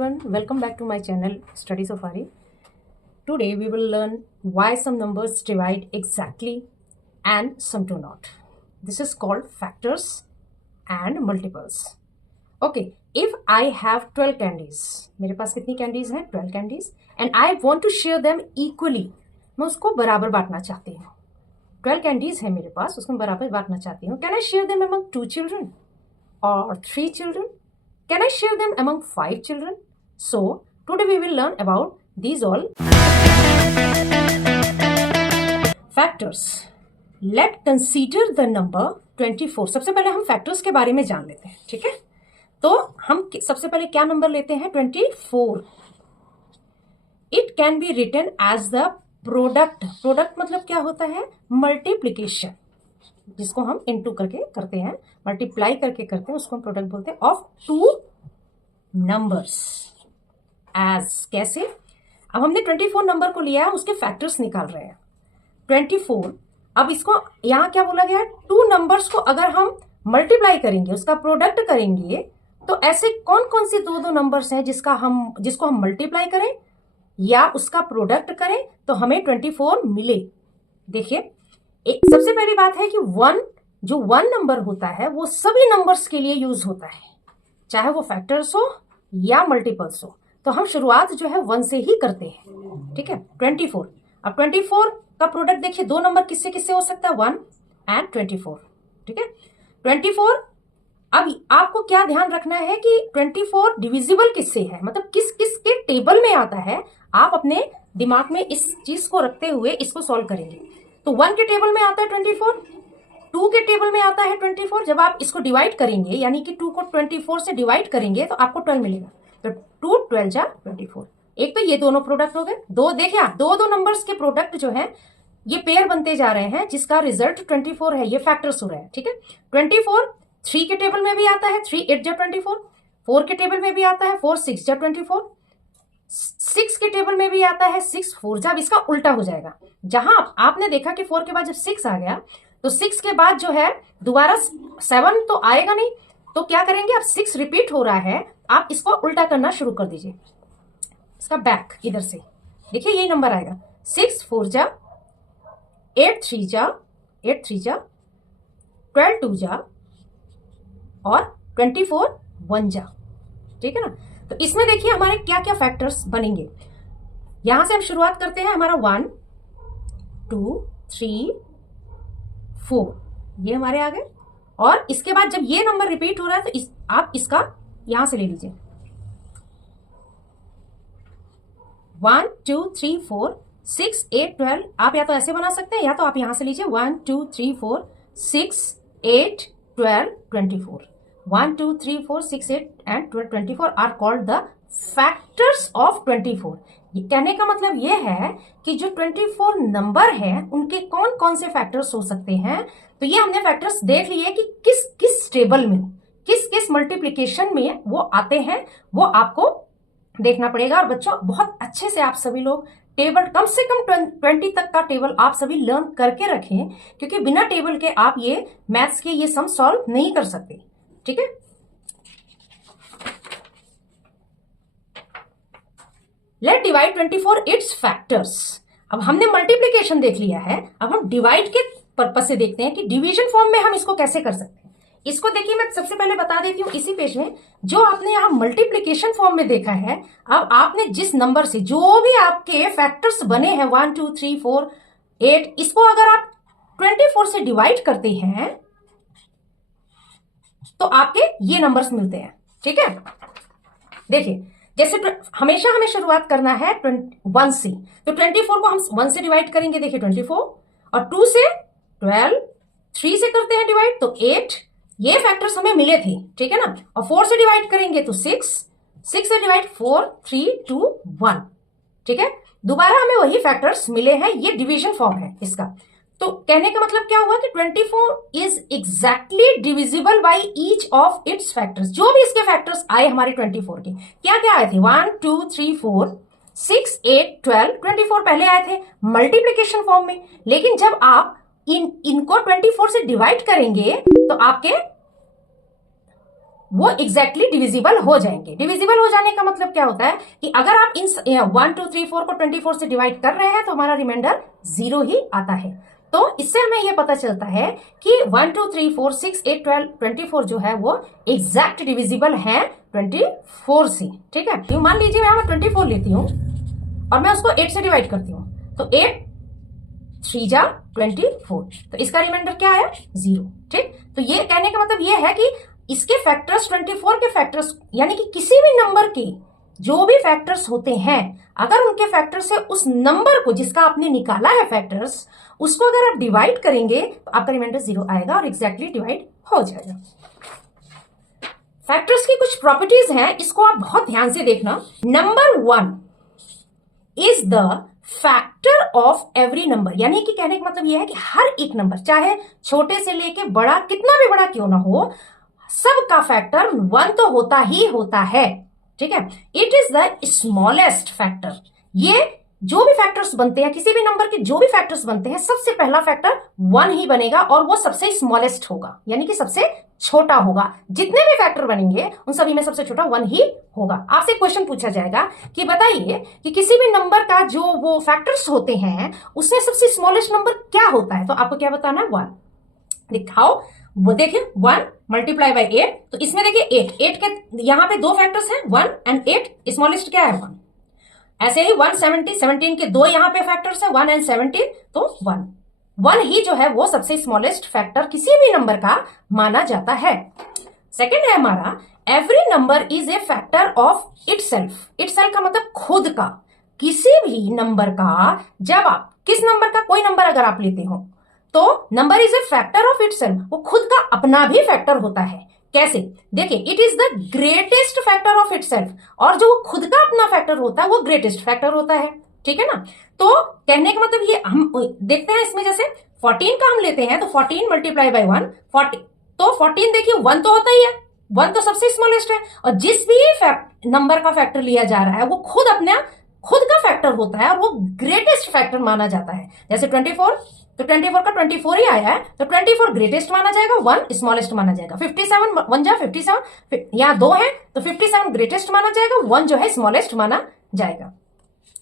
everyone, welcome back to my channel Study Safari. Today we will learn why some numbers divide exactly and some do not. This is called factors and multiples. Okay, if I have 12 candies, मेरे पास कितनी candies हैं? 12 candies and I want to share them equally. मैं उसको बराबर बांटना चाहती हूँ. 12 candies है मेरे पास, उसको बराबर बांटना चाहती हूँ. Can I share them among 2 children or 3 children? Can I share them among 5 children? So, today we will learn about these all factors. Let's consider the number 24. सबसे पहले हम factors के बारे में जान लेते हैं, ठीक है? तो हम सबसे पहले क्या नंबर लेते हैं? 24. It can be written as the product. Product मतलब क्या होता है? Multiplication. जिसको हम इनटू करके करते हैं, मल्टीप्लाई करके करते हैं, उसको हम प्रोडक्ट बोलते हैं ऑफ टू नंबर्स. एज कैसे? अब हमने 24 नंबर को लिया है, उसके फैक्टर्स निकाल रहे हैं. 24. अब इसको यहां क्या बोला गया है? 2 नंबर्स को अगर हम मल्टीप्लाई करेंगे, उसका प्रोडक्ट करेंगे, तो ऐसे कौन कौन से दो नंबर्स हैं जिसको हम मल्टीप्लाई करें या उसका प्रोडक्ट करें तो हमें 24 मिले. देखिए, सबसे पहली बात है कि 1 नंबर होता है वो सभी नंबर्स के लिए यूज होता है, चाहे वो फैक्टर्स हो या मल्टीपल्स हो. तो हम शुरुआत जो है 1 से ही करते हैं, ठीक है? 24. अब 24 का प्रोडक्ट देखिए, 2 नंबर किससे किससे हो सकता है? 1 एंड 24, ठीक है? 24. अब आपको क्या ध्यान रखना है कि 24 डिविजिबल किससे है, मतलब किस किस के टेबल में आता है. आप अपने दिमाग में इस चीज को रखते हुए इसको सॉल्व करेंगे. तो 1 के टेबल में आता है 24, 2 के टेबल में आता है 24. जब आप इसको डिवाइड करेंगे, यानी कि 2 को 24 से डिवाइड करेंगे तो आपको 12 मिलेगा. तो 2 12 जा 24. एक तो ये दोनों प्रोडक्ट हो गए. दो देखिए, दो नंबर्स के प्रोडक्ट जो है ये पेयर बनते जा रहे हैं, जिसका रिजल्ट 24 है. ये फैक्टर्स हो रहे हैं, ठीक है? 24 3 के टेबल में भी आता है, 3 8 जा 24. 4 के टेबल में भी आता है, 4 6 जा 24. 6 के टेबल में भी आता है, 6 4 जा. अब इसका उल्टा हो जाएगा. जहां आपने देखा कि 4 के बाद जब 6 आ गया, तो 6 के बाद जो है दोबारा 7 तो आएगा नहीं, तो क्या करेंगे? अब 6 रिपीट हो रहा है, आप इसको उल्टा करना शुरू कर दीजिए. इसका बैक इधर से देखिए, यही नंबर आएगा. 6 4 जा, 8 3 जा, 12 2 जा और 24 1 जा, ठीक है ना? तो इसमें देखिए हमारे क्या क्या फैक्टर्स बनेंगे. यहां से हम शुरुआत करते हैं. हमारा 1 2 3 4 ये हमारे आ गए. और इसके बाद जब ये नंबर रिपीट हो रहा है तो आप इसका यहां से ले लीजिए. 1 2 3 4 6 8 12. आप या तो ऐसे बना सकते हैं या तो आप यहां से लीजिए 1 2 3 4 6 8 12 24. 1 2 3 4 6 8 and 24 are called the factors of 24. ये कहने का मतलब ये है कि जो 24 नंबर है उनके कौन कौन से फैक्टर्स हो सकते हैं. तो ये हमने फैक्टर्स देख लिए कि किस किस टेबल में, किस किस मल्टीप्लिकेशन में वो आते हैं, वो आपको देखना पड़ेगा. और बच्चों, बहुत अच्छे से आप सभी लोग टेबल, कम से कम 20 तक का टेबल आप सभी लर्न करके रखें, क्योंकि बिना टेबल के आप ये मैथ्स के ये सम सॉल्व नहीं कर सकते, ठीक है? Let divide 24 its factors. अब हमने मल्टीप्लिकेशन देख लिया है, अब हम डिवाइड के पर्पस से देखते हैं कि डिवीजन फॉर्म में हम इसको कैसे कर सकते हैं. इसको देखिए, मैं सबसे पहले बता देती हूं इसी पेज में. जो आपने यहां मल्टीप्लिकेशन फॉर्म में देखा है, अब आपने जिस नंबर से जो भी आपके फैक्टर्स बने हैं 1 2 3 4 8, इसको अगर आप 24 से डिवाइड करते हैं तो आपके ये नंबर्स मिलते हैं, ठीक है? देखिए, जैसे हमेशा हमें शुरुआत करना है 1 से, तो 24 को हम 1 से डिवाइड करेंगे. देखिए 24, और 2 से 12, 3 से करते हैं डिवाइड तो 8. ये फैक्टर्स हमें मिले थे, ठीक है ना? और 4 से डिवाइड करेंगे तो 6 से डिवाइड 4 3 2 1, ठीक है? दोबारा हमें वही फैक्टर्स मिले हैं. ये डिवीजन फॉर्म है इसका. तो कहने का मतलब क्या हुआ कि 24 is exactly divisible by each of its factors. जो भी इसके फैक्टर्स आए हमारे 24 के, क्या क्या आए थे? 1 2 3 4 6 8 12. 24 पहले आए थे मल्टीप्लिकेशन फॉर्म में, लेकिन जब आप इनको 24 से डिवाइड करेंगे तो आपके वो एग्जैक्टली डिविजिबल हो जाएंगे। डिविजिबल हो जाने का मतलब क्या होता है कि अगर आप इन 1 2 3 4 को 24 से डिवाइड कर रहे हैं तो हमारा रिमाइंडर 0 ही आता है। तो इससे हमें यह पता चलता है कि 1 2 3 4 6 8 12 24 जो है वो एग्जैक्ट डिविजिबल है 24 से। ठीक है, तो मान लीजिए मैं 24 लेती हूँ और मैं उसको 8 से डिवाइड करती हूँ, तो 8 3 जा 24, तो इसका रिमाइंडर क्या आया 0। ठीक, तो ये कहने का मतलब ये है कि इसके फैक्टर्स 24 के फैक्टर्स यानी कि किसी भी नंबर के जो भी फैक्टर्स होते हैं, अगर उनके फैक्टर से उस नंबर को जिसका आपने निकाला है फैक्टर्स, उसको अगर आप डिवाइड करेंगे तो आपका रिमाइंडर 0 आएगा और एग्जैक्टली डिवाइड हो जाएगा। फैक्टर्स की कुछ प्रॉपर्टीज हैं, इसको आप बहुत ध्यान से देखना। Number 1 is the factor of every number, यानी कि कहने का मतलब यह है कि हर एक नंबर, चाहे छोटे से लेके बड़ा, कितना भी बड़ा क्यों ना हो, सबका फैक्टर 1 तो होता ही होता है। ठीक है, it is the smallest factor. ये जो भी फैक्टर्स बनते हैं, किसी भी नंबर के जो भी फैक्टर्स बनते हैं, सबसे पहला फैक्टर 1 ही बनेगा और वो सबसे स्मॉलेस्ट होगा, यानी कि सबसे छोटा होगा। जितने भी फैक्टर बनेंगे उन सभी में सबसे छोटा 1 ही होगा। आपसे क्वेश्चन पूछा जाएगा कि बताइए कि किसी भी नंबर का जो वो फैक्टर्स होते हैं उसमें सबसे स्मॉलेस्ट नंबर क्या होता है, तो आपको क्या बताना है 1। दिखाओ, वो देखिए 1 मल्टीप्लाई बाई 8, तो इसमें देखिए 8 के यहाँ पे दो फैक्टर्स हैं 1 एंड 8, स्मॉलेस्ट क्या है 1। ऐसे ही 170 17 के दो यहाँ पे फैक्टर्स है 1 एंड 17, तो 1 ही जो है वो सबसे स्मॉलेस्ट फैक्टर किसी भी नंबर का माना जाता है। सेकंड है हमारा every number is A factor of itself. Itself का मतलब खुद का। किसी भी नंबर का, जब आप किस नंबर का कोई नंबर अगर आप लेते हो तो number is A factor of itself, वो खुद का अपना भी फैक्टर होता है। कैसे, देखिए it is the greatest factor of itself, और जो खुद का अपना फैक्टर होता है वो ग्रेटेस्ट फैक्टर होता है। ठीक है ना, तो कहने का मतलब ये हम देखते हैं इसमें, जैसे 14 का हम लेते हैं तो 14 मल्टीप्लाई बाई 1 40, तो 14 देखिए 1 तो होता ही है, 1 तो सबसे स्मॉलेस्ट है, और जिस भी नंबर का फैक्टर लिया जा रहा है वो खुद का फैक्टर होता है और वो ग्रेटेस्ट फैक्टर माना जाता है। जैसे 24, तो 24 का 24 ही आया है, तो 24 ग्रेटेस्ट माना जाएगा, 1 स्मॉलेस्ट माना जाएगा। 57 1 जा 57, यहाँ 2 है तो 57 ग्रेटेस्ट माना जाएगा, 1 जो है स्मॉलेस्ट माना जाएगा।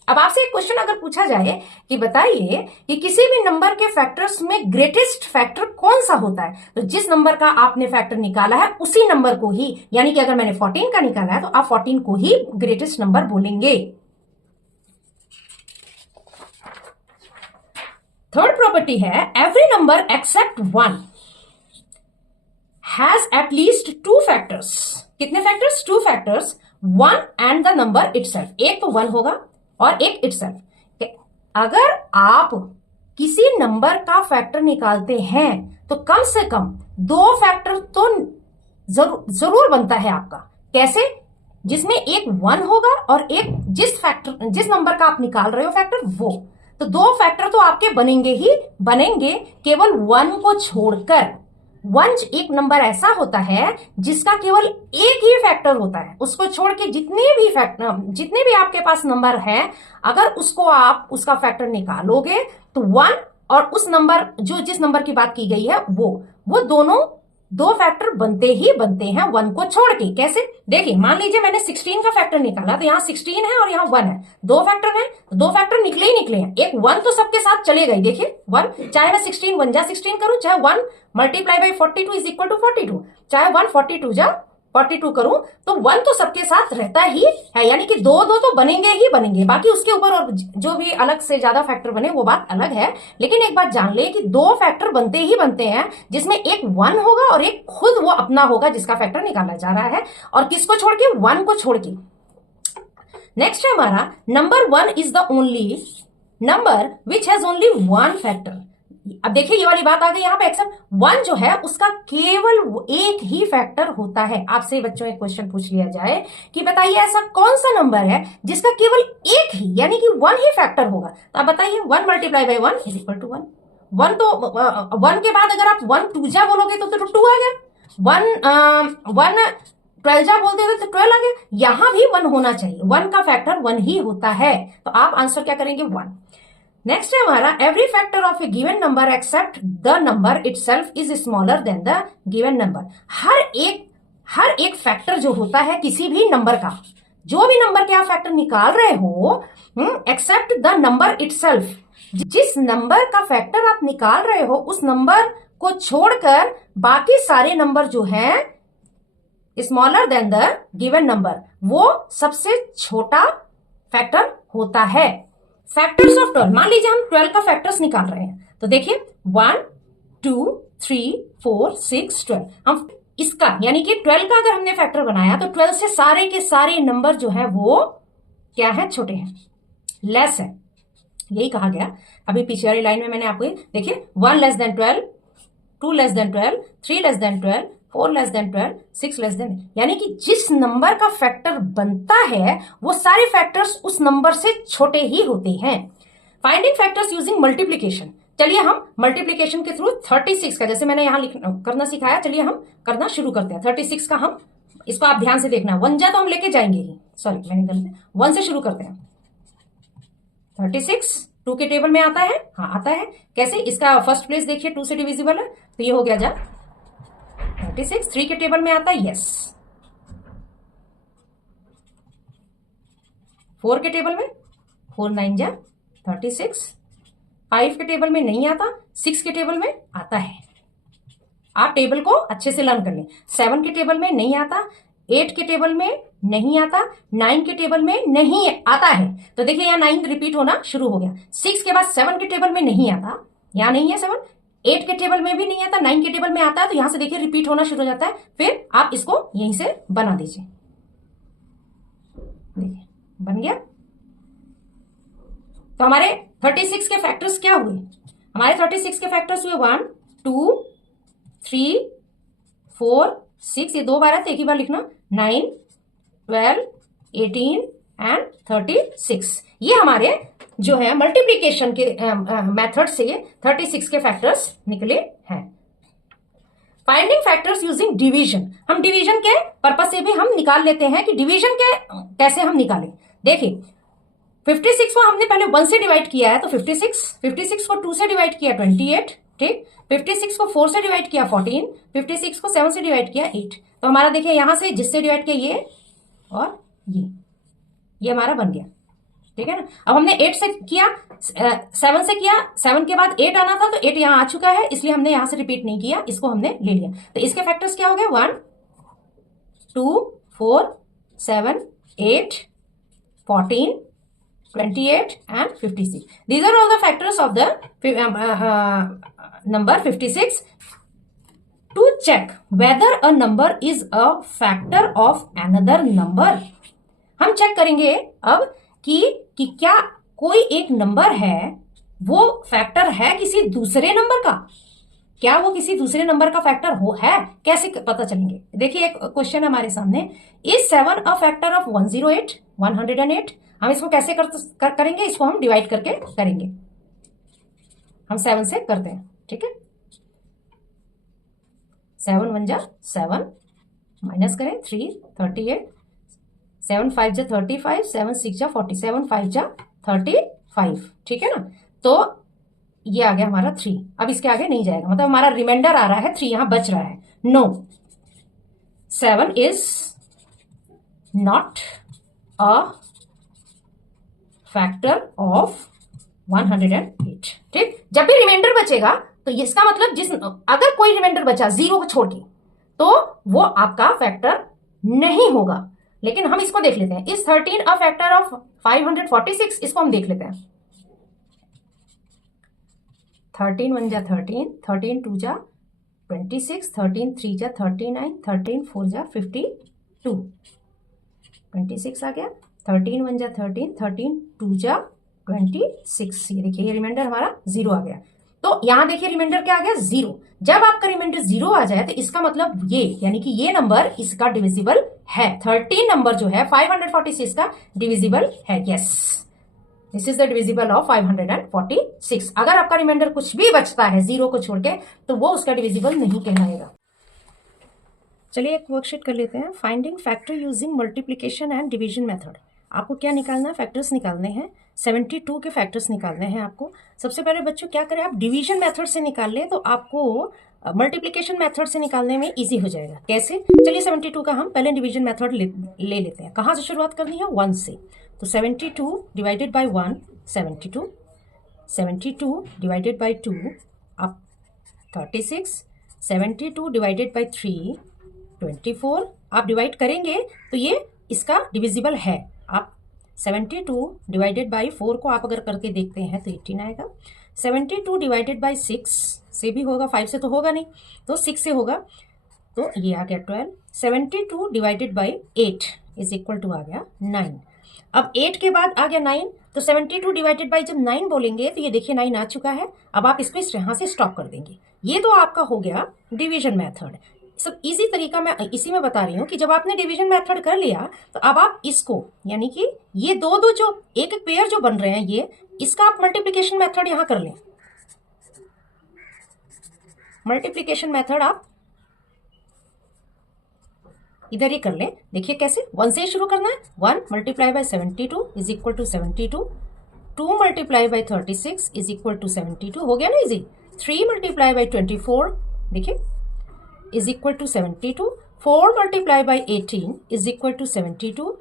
अब आपसे एक क्वेश्चन अगर पूछा जाए कि बताइए कि किसी भी नंबर के फैक्टर्स में ग्रेटेस्ट फैक्टर कौन सा होता है, तो जिस नंबर का आपने फैक्टर निकाला है उसी नंबर को ही, यानी कि अगर मैंने 14 का निकाला है तो आप 14 को ही ग्रेटेस्ट नंबर बोलेंगे। थर्ड प्रॉपर्टी है every number except 1 has at least 2 factors. कितने factors? 2 factors, 1 and the number itself. एक तो 1 होगा और एक इटसेल्फ। अगर आप किसी नंबर का फैक्टर निकालते हैं तो कम से कम 2 फैक्टर तो जरूर बनता है आपका। कैसे? जिसमें एक 1 होगा और एक जिस नंबर का आप निकाल रहे हो फैक्टर वो, तो 2 फैक्टर तो आपके बनेंगे ही बनेंगे, केवल 1 को छोड़कर। 1 एक नंबर ऐसा होता है जिसका केवल एक ही फैक्टर होता है, उसको छोड़ के जितने भी आपके पास नंबर हैं, अगर उसको आप उसका फैक्टर निकालोगे तो 1 और उस नंबर जिस नंबर की बात की गई है वो दोनों 2 फैक्टर बनते ही बनते हैं 1 को छोड़ के। कैसे? देखिए मान लीजिए मैंने 16 का फैक्टर निकाला, तो यहाँ 16 है और यहाँ 1 है, 2 फैक्टर है, 2 फैक्टर निकले ही निकले हैं। एक 1 तो सबके साथ चले गए, देखिए 1, चाहे मैं 16 1 जा 16 करूं, चाहे 1 multiply by 42 is equal to 42, चाहे 1 42 जा 42 करूं, तो 1 तो सबके साथ रहता ही है, यानी कि 2 तो बनेंगे ही बनेंगे। बाकी उसके ऊपर और जो भी अलग से ज्यादा फैक्टर बने वो बात अलग है, लेकिन एक बात जान ले कि 2 फैक्टर बनते ही बनते हैं, जिसमें एक 1 होगा और एक खुद वो अपना होगा जिसका फैक्टर निकाला जा रहा है, और किसको छोड़ के? 1 को छोड़ के। नेक्स्ट है हमारा number 1 is the only number which has only 1 factor. अब देखिए ये वाली बात आ गई यहाँ पे, एक्सेप्ट 1 जो है उसका केवल एक ही फैक्टर होता है। आपसे बच्चों एक क्वेश्चन पूछ लिया जाए कि बताइए ऐसा कौन सा नंबर है जिसका केवल एक ही यानी कि 1 ही फैक्टर होगा, तो आप बताइए 1 multiply by 1 is equal to 1। 1 तो 1 के बाद अगर आप 1 2 जा बोलोगे तो 2 आ गया, 1 12 जा बोलते थे तो 12 आ गया। यहां भी 1 होना चाहिए, 1 का फैक्टर 1 ही होता है, तो आप आंसर क्या करेंगे? 1। नेक्स्ट है हमारा every factor of a given number except the number itself is smaller than the given number. हर एक फैक्टर जो होता है किसी भी नंबर का, जो भी नंबर के आप फैक्टर निकाल रहे हो, एक्सेप्ट द नंबर इटसेल्फ, जिस नंबर का फैक्टर आप निकाल रहे हो उस नंबर को छोड़कर बाकी सारे नंबर जो है smaller than the given number, वो सबसे छोटा फैक्टर होता है। फैक्टर्स ऑफ 12, मान लीजिए हम 12 का फैक्टर्स निकाल रहे हैं, तो देखिए 1 2 3 4 6 12, हम इसका यानी कि 12 का अगर हमने फैक्टर बनाया तो 12 से सारे के सारे नंबर जो है वो क्या है, छोटे हैं, लेस है, यही कहा गया। अभी पीछे वाली लाइन में मैंने आपको देखिए 1 less than 12, 2 less than 12, 3 less than 12, 4 less than 12, 6 less than, यानी कि जिस नंबर का फैक्टर बनता है वो सारे फैक्टर्स उस नंबर से छोटे ही होते हैं। फाइंडिंग फैक्टर्स यूजिंग मल्टीप्लीकेशन, चलिए हम मल्टीप्लीकेशन के थ्रू 36 का, जैसे मैंने यहां करना सिखाया, चलिए हम करना शुरू करते हैं। 36 का हम, इसको आप ध्यान से देखना, 1 जा तो हम लेके जाएंगे ही, सॉरी मैंने गलत, 1 से शुरू करते हैं। 36 2 के टेबल में आता है, हाँ आता है, कैसे, इसका फर्स्ट प्लेस देखिए 2 से डिविजिबल है, तो ये हो गया जा 36। 3 के टेबल में आता है, यस। 4 के टेबल में 4 9 जा 36। 5 के टेबल में नहीं आता, 6 के टेबल में आता है, आप टेबल को अच्छे से लर्न कर लें। 7 के टेबल में नहीं आता, 8 के टेबल में नहीं आता, 9 के टेबल में नहीं आता है, तो देखिए यहाँ 9 रिपीट होना शुरू हो गया। 6 के बाद 7 के टेबल में नहीं आता, यहाँ नहीं है 7, 8 के टेबल में भी नहीं आता, 9 के टेबल में आता है, तो यहां से देखिए रिपीट होना शुरू हो जाता है, फिर आप इसको यहीं से बना दीजिए, देखिए बन गया। तो हमारे 36 के फैक्टर्स क्या हुए, हमारे 36 के फैक्टर्स हुए 1 2 3 4 6, ये 2 बार है तो एक ही बार लिखना, 9 12 18 एंड 36, ये हमारे जो है मल्टीप्लीकेशन के मेथड से 36 के फैक्टर्स निकले हैं। फाइंडिंग फैक्टर्स यूजिंग डिवीजन, हम डिवीजन के पर्पस से भी हम निकाल लेते हैं कि डिवीजन के कैसे हम निकालें। देखिए 56 को हमने पहले 1 से डिवाइड किया है तो 56 को 2 से डिवाइड किया 28, ठीक, 56 को 4 से डिवाइड किया 14, 56 को 7 से डिवाइड किया 8, तो हमारा देखिए यहां से जिससे डिवाइड किया ये और ये हमारा बन गया, ठीक है ना। अब हमने 8 से किया, 7 से किया, 7 के बाद 8 आना था तो 8 यहां आ चुका है, इसलिए हमने यहां से रिपीट नहीं किया, इसको हमने ले लिया। तो इसके फैक्टर्स क्या हो गए, 1 2 4 7 8 14 28 and 56. These are all the factors of the number 56. To check whether a number is a factor of another number, हम चेक करेंगे अब कि क्या कोई एक नंबर है वो फैक्टर है किसी दूसरे नंबर का, क्या वो किसी दूसरे नंबर का फैक्टर है, कैसे पता चलेंगे। देखिए एक क्वेश्चन हमारे सामने, इज 7 अ फैक्टर ऑफ 108 108, हम इसको कैसे करेंगे, इसको हम डिवाइड करके करेंगे, हम 7 से करते हैं, ठीक है। 7 1 जा 7, माइनस करें 3 38, 7 5 जा 35, 7 6 जा 40, 7 5 जा 35, ठीक है ना। तो ये आ गया हमारा 3, अब इसके आगे नहीं जाएगा, मतलब हमारा रिमाइंडर आ रहा है 3, यहां बच रहा है। No, 7 is not a factor of 108, ठीक। जब भी रिमाइंडर बचेगा तो इसका मतलब अगर कोई रिमाइंडर बचा 0 को छोड़ के तो वो आपका फैक्टर नहीं होगा। लेकिन हम इसको देख लेते हैं, इस 13 अ फैक्टर ऑफ 546, इसको हम देख लेते हैं। 13 1 जा 13, 13 2 जा 26, 13 3 जा 39, 13 4 जा 52, 26 आ गया। 13 1 जा 13, 13 2 जा 26, ये देखिए ये रिमाइंडर हमारा 0 आ गया। तो यहां देखिए रिमाइंडर क्या आ गया, 0। जब आपका रिमाइंडर 0 आ जाए तो इसका मतलब ये, यानी कि ये नंबर इसका डिविजिबल है। 13 नंबर जो है 546 का डिविजिबल है, yes, this is the divisible of 546। अगर आपका रिमाइंडर कुछ भी बचता है 0 को छोड़ के तो वो उसका डिविजिबल नहीं कहलाएगा। चलिए एक वर्कशीट कर लेते हैं, finding factor using multiplication and division method. आपको क्या निकालना है, फैक्टर्स निकालने हैं। 72 के फैक्टर्स निकालने हैं आपको। सबसे पहले बच्चों क्या करें, आप डिवीजन मेथड से निकाल लें तो आपको मल्टीप्लिकेशन मेथड से निकालने में इजी हो जाएगा। कैसे, चलिए 72 का हम पहले डिवीजन मेथड ले लेते हैं। कहाँ से शुरुआत करनी है, 1 से। तो 72 डिवाइडेड बाई 1 72, 72 डिवाइडेड बाई 2 आप 36, 72 डिवाइडेड बाई 3 24। आप डिवाइड करेंगे तो ये इसका डिविजिबल है। आप 72 डिवाइडेड बाई 4 को आप अगर करके देखते हैं तो 18 आएगा। 72 डिवाइडेड बाई 6 से भी होगा, 5 से तो होगा नहीं, तो 6 से होगा, तो ये आ गया 12। 72 divided by 8 is equal to आ गया 9। अब 8 के बाद आ गया 9, तो 72 डिवाइडेड बाई जब 9 बोलेंगे तो ये देखिए 9 आ चुका है। अब आप इसको इस यहाँ से स्टॉप कर देंगे। ये तो आपका हो गया डिवीजन मेथड। सब इजी तरीका मैं इसी में बता रही हूँ कि जब आपने डिवीजन मेथड कर लिया तो अब आप इसको, यानी कि ये दो दो जो एक एक पेयर जो बन रहे हैं ये, इसका आप मल्टीप्लिकेशन मेथड यहां कर लें। मल्टीप्लिकेशन मेथड आप इधर ही कर लें। देखिए कैसे, 1 से ही शुरू करना है। 1 multiply by 72 is equal to 72, 2 multiply by 36 is equal to 72, हो गया ना इजी। 3 मल्टीप्लाई बाई 24 देखिए is equal to 72, 4 multiply by 18 is equal to 72,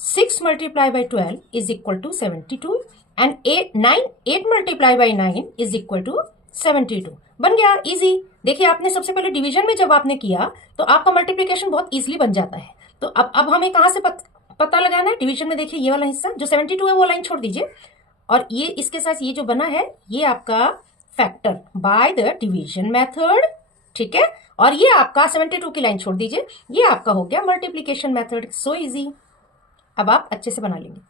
6 multiply by 12 is equal to 72 and 8 multiply by 9 is equal to 72। बन गया easy. देखिए आपने सबसे पहले डिवीजन में जब आपने किया तो आपका मल्टीप्लिकेशन बहुत इजीली बन जाता है। तो अब हमें कहां से पता लगाना है, डिवीजन में देखिए ये वाला हिस्सा जो 72 है वो लाइन छोड़ दीजिए, और ये इसके साथ ये जो बना है ये आपका factor by the division method, ठीक है। और ये आपका 72 की लाइन छोड़ दीजिए, ये आपका हो गया मल्टीप्लिकेशन मेथड। सो इजी, अब आप अच्छे से बना लेंगे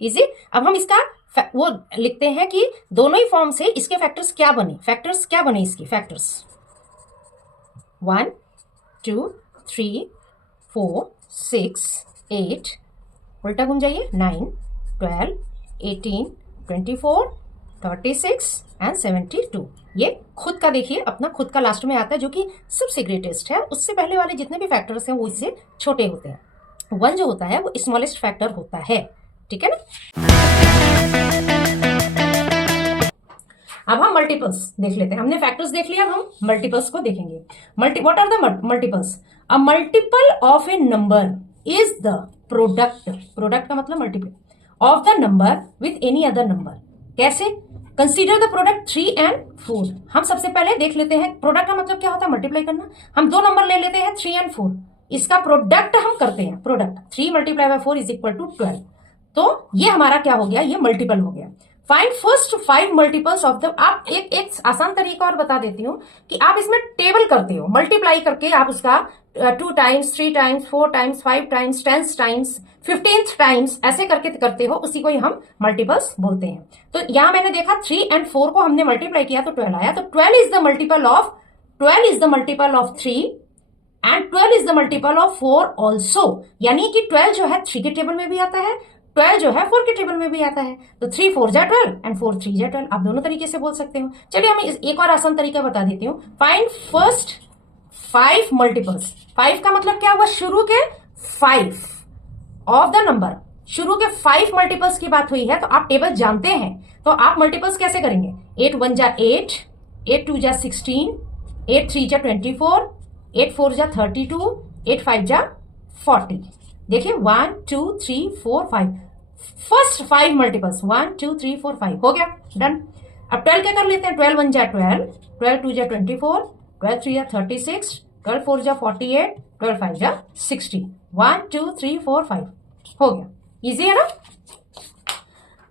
इजी। अब हम इसका वो लिखते हैं कि दोनों ही फॉर्म से इसके फैक्टर्स क्या बने इसके फैक्टर्स 1 2 3 4 6 8, उल्टा घूम जाइए 9 12 18 24 36 एंड 72। ये खुद का देखिए, अपना खुद का लास्ट में आता है जो कि सबसे ग्रेटेस्ट है। उससे पहले वाले जितने भी फैक्टर्स हैं वो इससे छोटे होते हैं। 1 जो होता है वो स्मॉलेस्ट फैक्टर होता है, ठीक है ना। अब हम मल्टीपल्स देख लेते हैं। हमने फैक्टर्स देख लिया, अब हम मल्टीपल्स को देखेंगे। What are the multiples? A multiple of a number is the product का मतलब multiple of the number with any other number. कैसे? Consider the product 3 and 4। हम सबसे पहले देख लेते हैं प्रोडक्ट का मतलब क्या होता है, मल्टीप्लाई करना। हम दो नंबर ले लेते हैं 3 and 4, इसका प्रोडक्ट हम करते हैं। Product 3 multiply by 4 is equal to 12। तो ये हमारा क्या हो गया, ये मल्टीपल हो गया। Find first 5 multiples of the. आप एक आसान तरीका और बता देती हूँ कि आप इसमें टेबल करते हो, मल्टीप्लाई करके आप उसका 2 times 3 times 4 times 5 times 10 times 15th times ऐसे करके करते हो, उसी को ही हम मल्टीपल्स बोलते हैं। तो यहां मैंने देखा 3 and 4 को हमने मल्टीप्लाई किया तो 12 आया। तो 12 is the multiple of 3 and 12 is the multiple of 4 also. यानी कि 12 जो है 3 के टेबल में भी आता है, 12 जो है 4 के टेबल में भी आता है। तो 3 4 जा 12 एंड 4 3 जा 12। आप दोनों तरीके से बोल सकते हो। चलिए हम एक और आसान तरीका बता देती हूँ। Find first 5 multiples. 5 का मतलब क्या हुआ, शुरू के 5 ऑफ द नंबर। शुरू के 5 मल्टीपल्स की बात हुई है तो आप टेबल जानते हैं, तो आप मल्टीपल्स कैसे करेंगे। 8 1 जा 8, 8 2 जा 16, 8 3 जा 24, 8 4 जा 32, 8 5 जा 40। देखिए 1 2 3 4 5, फर्स्ट 5 मल्टीपल्स 1 2 3 4 5 हो गया, डन। अब 12 क्या कर लेते हैं, 12 1 जा 12, 12 2 जा 24, 12 3 जा 36, 12 4 जा 48, 12 5 जा 60। 1 2 3 4 5 हो गया, इजी है ना।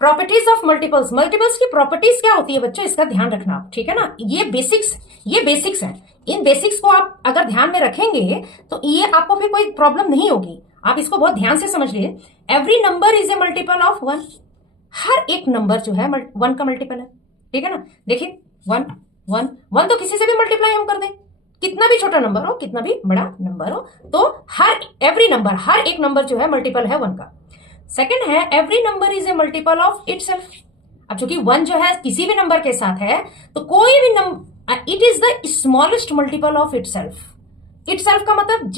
Properties of multiples. मल्टीपल्स की प्रॉपर्टीज क्या होती है बच्चों, इसका ध्यान रखना आप, ठीक है ना। ये बेसिक्स है। इन बेसिक्स को आप अगर ध्यान में रखेंगे तो ये आपको फिर कोई प्रॉब्लम नहीं होगी। आप इसको बहुत ध्यान से समझिए। Every number is a multiple of 1। हर एक नंबर जो है 1 का मल्टीपल है, ठीक है ना। देखिए 1 1 1 तो किसी से भी मल्टीप्लाई हम कर दें, कितना भी छोटा नंबर हो कितना भी बड़ा नंबर हो, तो हर एक नंबर जो है मल्टीपल है 1 का। सेकंड है every number is a multiple of itself. अब चूंकि 1 जो है किसी भी नंबर के साथ है तो कोई भी number, it is the smallest multiple of itself. Itself का मतलब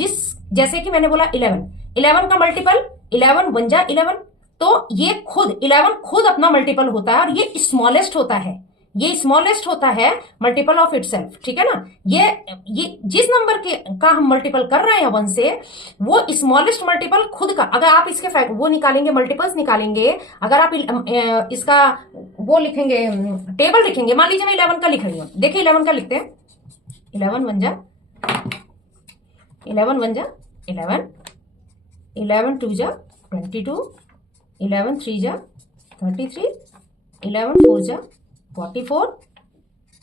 जैसे कि मैंने बोला 11 का मल्टीपल 11 1 जा 11, तो ये खुद 11 खुद अपना मल्टीपल होता है और ये स्मॉलेस्ट होता है, ये स्मॉलेस्ट होता है मल्टीपल ऑफ इटसेल्फ, ठीक है ना। ये जिस नंबर के का हम मल्टीपल कर रहे हैं 1 से, वो स्मॉलेस्ट मल्टीपल खुद का, अगर आप इसके वो निकालेंगे, मल्टीपल्स निकालेंगे, अगर आप इसका वो लिखेंगे, टेबल लिखेंगे, मान लीजिए मैं 11 का लिख रही हूं, देखिए 11 का लिखते हैं, 11 1 जा 11 1 जा 11, 11 2 जा 22, 11 3 जा 33, 11 4 जा 44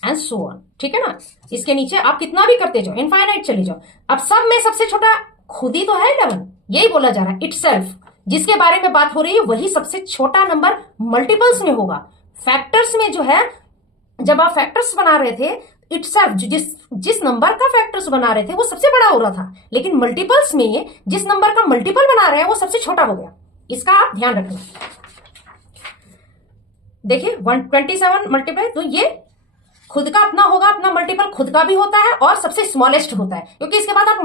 एंड सो ऑन, ठीक है ना। इसके नीचे आप कितना भी करते जाओ, इनफाइनाइट चले जाओ। अब सब में सबसे छोटा खुद ही तो है 11, यही बोला जा रहा है, इटसेल्फ, जिसके बारे में बात हो रही है वही सबसे छोटा नंबर मल्टीपल्स में होगा। फैक्टर्स में जो है, जब आप फैक्टर्स बना रहे थे, इटसेल्फ जिस नंबर का फैक्टर्स बना रहे थे वो सबसे बड़ा हो रहा था, लेकिन मल्टीपल्स में जिस नंबर का मल्टीपल बना रहे हैं वो सबसे छोटा हो गया। इसका आप ध्यान रखना। देखिए 127 मल्टीपल, तो ये खुद का अपना होगा, अपना मल्टीपल खुद का भी होता है और सबसे स्मॉलेस्ट होता है, क्योंकि इसके बाद आप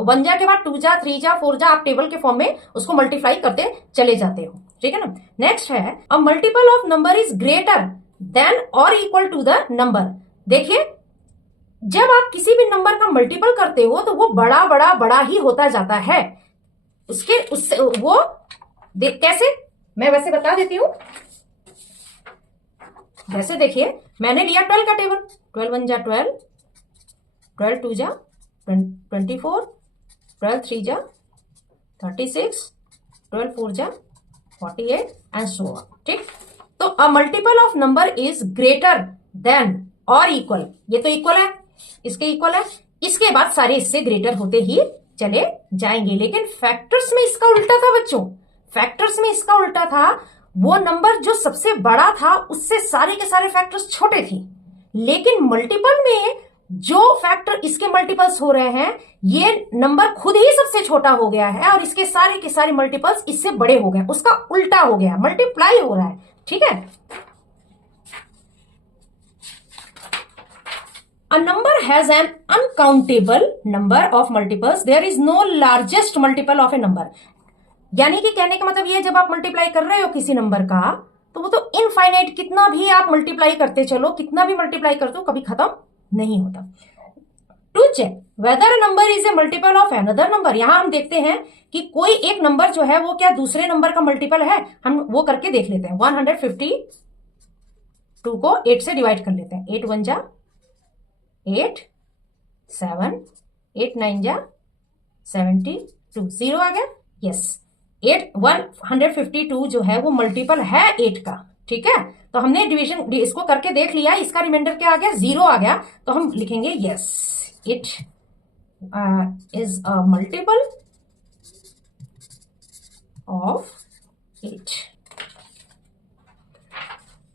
1 जा के बाद 2 जा 3 जा 4 जा आप टेबल के फॉर्म में उसको मल्टीप्लाई करते चले जाते हो, ठीक है ना। नेक्स्ट है अ multiple of number is greater than और इक्वल टू द नंबर। देखिए जब आप किसी भी नंबर का मल्टीपल करते हो तो वो बड़ा बड़ा बड़ा ही होता जाता है। उससे वो कैसे, मैं वैसे बता देती हूं। जैसे देखिए मैंने लिया 12 का टेबल, 12 1 जा 12, 12 2 जा 24, 12 3 जा 36, 12 4 जा 48 एंड सो ऑन, ठीक। तो अ multiple of number is greater than और इक्वल, ये तो इक्वल है, इसके इक्वल है, इसके बाद सारे इससे ग्रेटर होते ही चले जाएंगे। लेकिन फैक्टर्स में इसका उल्टा था बच्चों, फैक्टर्स में इसका उल्टा था। वो नंबर जो सबसे बड़ा था उससे सारे के सारे फैक्टर्स छोटे थे, लेकिन मल्टीपल में जो फैक्टर इसके मल्टीपल्स हो रहे हैं, ये नंबर खुद ही सबसे छोटा हो गया है और इसके सारे के सारे मल्टीपल्स इससे बड़े हो गए, उसका उल्टा हो गया, मल्टीप्लाई हो रहा है, ठीक है। A number has an uncountable number of multiples. There is no largest multiple of a number. यानी कि कहने का मतलब ये, जब आप मल्टीप्लाई कर रहे हो किसी नंबर का, तो वो तो इनफाइनाइट, कितना भी आप मल्टीप्लाई करते चलो, कितना भी मल्टीप्लाई करते हो, कभी खत्म नहीं होता। To check whether a number is a multiple of another number, यहां हम देखते हैं कि कोई एक नंबर जो है वो क्या दूसरे नंबर का मल्टीपल है, हम वो करके देख लेते हैं। 152 को 8 से डिवाइड कर लेते हैं, 8 1 जा 8, 7, 8 9 जा 72, 0 आ गया, यस। 152 जो है वो मल्टीपल है 8 का, ठीक है। तो हमने डिवीजन इसको करके देख लिया, इसका रिमाइंडर क्या आ गया, 0 आ गया, तो हम लिखेंगे yes it is a multiple of 8।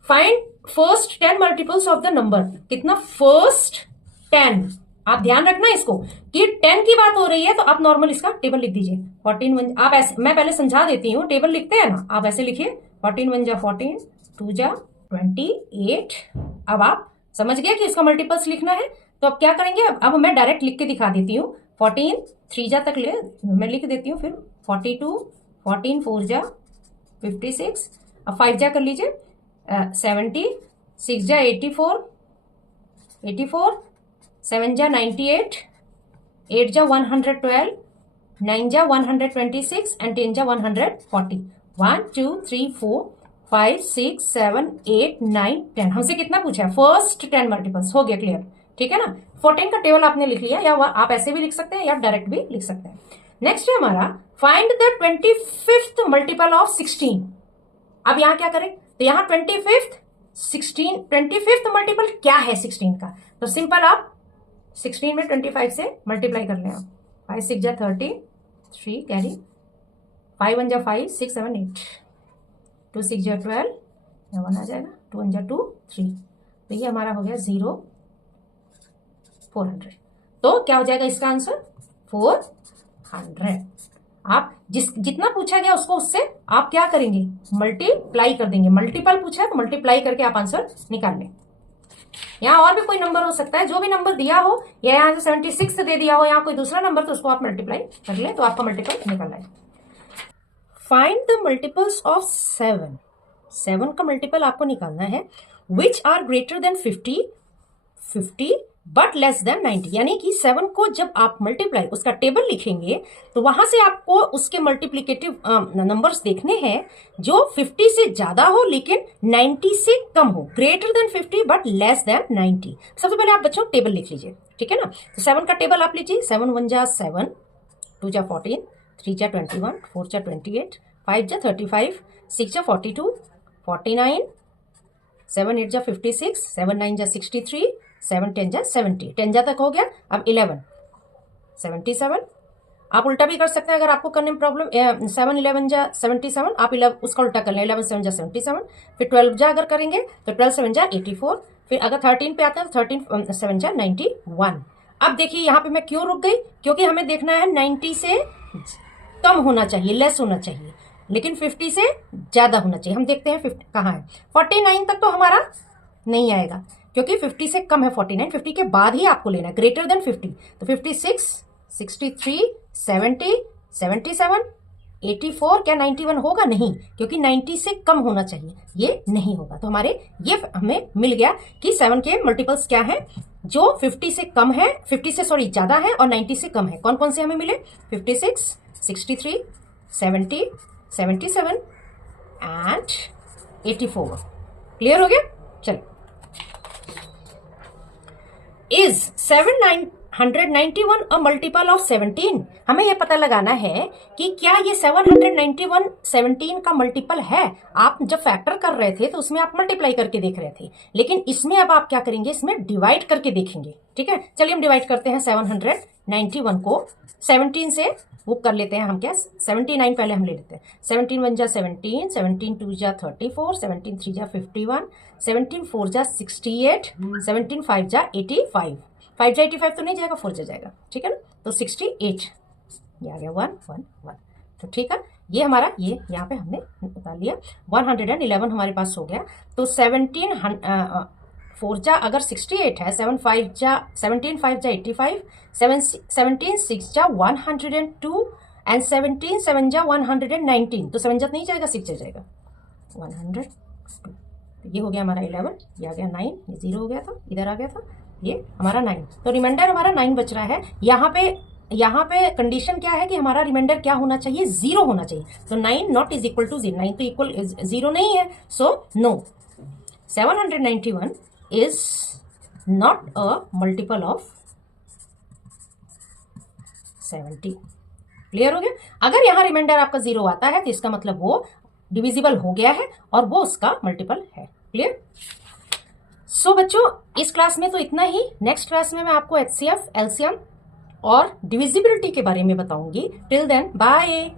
Find first 10 multiples of the number, कितना, फर्स्ट 10। आप ध्यान रखना इसको कि 10 की बात हो रही है, तो आप नॉर्मल इसका टेबल लिख दीजिए। 14 1, आप ऐसे, मैं पहले समझा देती हूँ, टेबल लिखते हैं ना, आप ऐसे लिखिए, 14 1 जा 14, 2 जा 28। अब आप समझ गए कि इसका मल्टीपल्स लिखना है, तो अब क्या करेंगे, अब मैं डायरेक्ट लिख के दिखा देती हूँ। 14 3 जा तक ले मैं लिख देती हूँ, फिर 42, 14 4 जा 56, अब 5 जा कर लीजिए 70, 6 जा 84, 7 जा 98, 8 जा 112, 9 जा 126 एंड 10 जा 140। 1 2 3 4 5 6 7 8 9 10, हमसे कितना पूछा है, फर्स्ट 10 मल्टीपल्स, हो गया क्लियर, ठीक है ना। 14 का टेबल आपने लिख लिया, या आप ऐसे भी लिख सकते हैं या डायरेक्ट भी लिख सकते हैं। नेक्स्ट है हमारा find the 25th multiple of 16। अब यहां क्या करें, तो यहां 25th मल्टीपल क्या है 16 का, तो सिंपल आप 16 में 25 से मल्टीप्लाई कर लें। 5 6 जा 30, 3 कैरी, 5 1 जा 5 6 7 8, 2 6 जा 12, 1 आ जाएगा, 2 1 जा 2 3, तो ये हमारा हो गया 0 400। तो क्या हो जाएगा इसका आंसर 400। आप जितना पूछा गया उसको उससे आप क्या करेंगे, मल्टीप्लाई कर देंगे। मल्टीपल पूछा है तो मल्टीप्लाई करके आप आंसर निकाल लें। यहाँ और भी कोई नंबर हो सकता है, जो भी नंबर दिया हो, या यहाँ से 76 दे दिया हो, यहाँ कोई दूसरा नंबर, तो उसको आप मल्टीप्लाई कर ले तो आपका मल्टीपल निकल आए। Find the multiples of 7। 7 का मल्टीपल आपको निकालना है which are greater than 50 but less than 90। यानी कि 7 को जब आप मल्टीप्लाई उसका टेबल लिखेंगे तो वहां से आपको उसके मल्टीप्लिकेटिव नंबर्स देखने हैं जो 50 से ज्यादा हो लेकिन 90 से कम हो, greater than 50 but less than 90। सबसे पहले आप बच्चों टेबल लिख लीजिए, ठीक है ना। तो 7 का टेबल आप लीजिए। 7 1 जा 7, 2 जा 14, 3 जा 21, 4 जा 28, 5 जा 35, 6 जा 42, 49, 7 8 जा 56, 7 9 जा 63, 7 10 जा 70, 10 जा तक हो गया। अब 11 77। आप उल्टा भी कर सकते हैं अगर आपको करने में प्रॉब्लम। 7 11 जा 77, आप 11 उसका उल्टा कर लें, 11 7 जा 77। फिर 12 जा अगर करेंगे तो 12 7 जा 84। फिर अगर 13 पे आता है तो 13 7 जा 91। अब देखिए यहाँ पे मैं क्यों रुक गई, क्योंकि हमें देखना है 90 से कम होना चाहिए, लेस होना चाहिए, लेकिन 50 से ज्यादा होना चाहिए। हम देखते हैं 50 कहाँ है। 49 तक तो हमारा नहीं आएगा क्योंकि 50 से कम है 49, 50 के बाद ही आपको लेना है, ग्रेटर देन 50। तो 56, 63, 70, 77, 84, क्या 91 होगा? नहीं, क्योंकि 90 से कम होना चाहिए, ये नहीं होगा। तो हमारे ये हमें मिल गया कि 7 के मल्टीपल्स क्या है जो 50 से कम है, 50 से सॉरी ज्यादा है और 90 से कम है। कौन कौन से हमें मिले? 56, 63, 70, 77 एंड 84। क्लियर हो गया? चलो, इज 791 अ मल्टीपल ऑफ 17? हमें यह पता लगाना है कि क्या ये 791 17 का मल्टीपल है। आप जब फैक्टर कर रहे थे तो उसमें आप मल्टीप्लाई करके देख रहे थे, लेकिन इसमें अब आप क्या करेंगे, इसमें डिवाइड करके देखेंगे। ठीक है, चलिए हम डिवाइड करते हैं 791 को 17 से। वो कर लेते हैं हम क्या, 79 पहले हम ले लेते हैं। 17 1 जा 17, 17 2 जा 34, 17 3 जा 51, 17 4 जा 68, 17 5 जा 85। 5 जा 85 तो नहीं जाएगा, 4 जा जाएगा, ठीक है ना। तो 68 ये आ गया 1 1 1। तो ठीक है, ये हमारा ये यहाँ पे हमने बता लिया। 111 हमारे पास हो गया। तो 17 4 जा अगर 68 है, 17 5 जा 85, 17 6 जा 102 एंड 17 7 जा 119। तो 7 जा नहीं जाएगा, 6 जा जाएगा 102। तो ये हो गया हमारा 11, ये आ गया 9, ये 0 हो गया था, इधर आ गया था ये हमारा 9। तो रिमाइंडर हमारा 9 बच रहा है। यहाँ पे कंडीशन क्या है कि हमारा रिमाइंडर क्या होना चाहिए, 0 होना चाहिए। तो 9 नॉट इज इक्वल टू 0, 9 तो इक्वल 0 नहीं है, so no, 791 is not a multiple of 70। Clear हो गया? अगर यहां रिमाइंडर आपका 0 आता है तो इसका मतलब वो डिविजिबल हो गया है और वो उसका मल्टीपल है। क्लियर? सो बच्चों, इस क्लास में तो इतना ही। नेक्स्ट क्लास में मैं आपको HCF, LCM और डिविजिबिलिटी के बारे में बताऊंगी। Till then bye.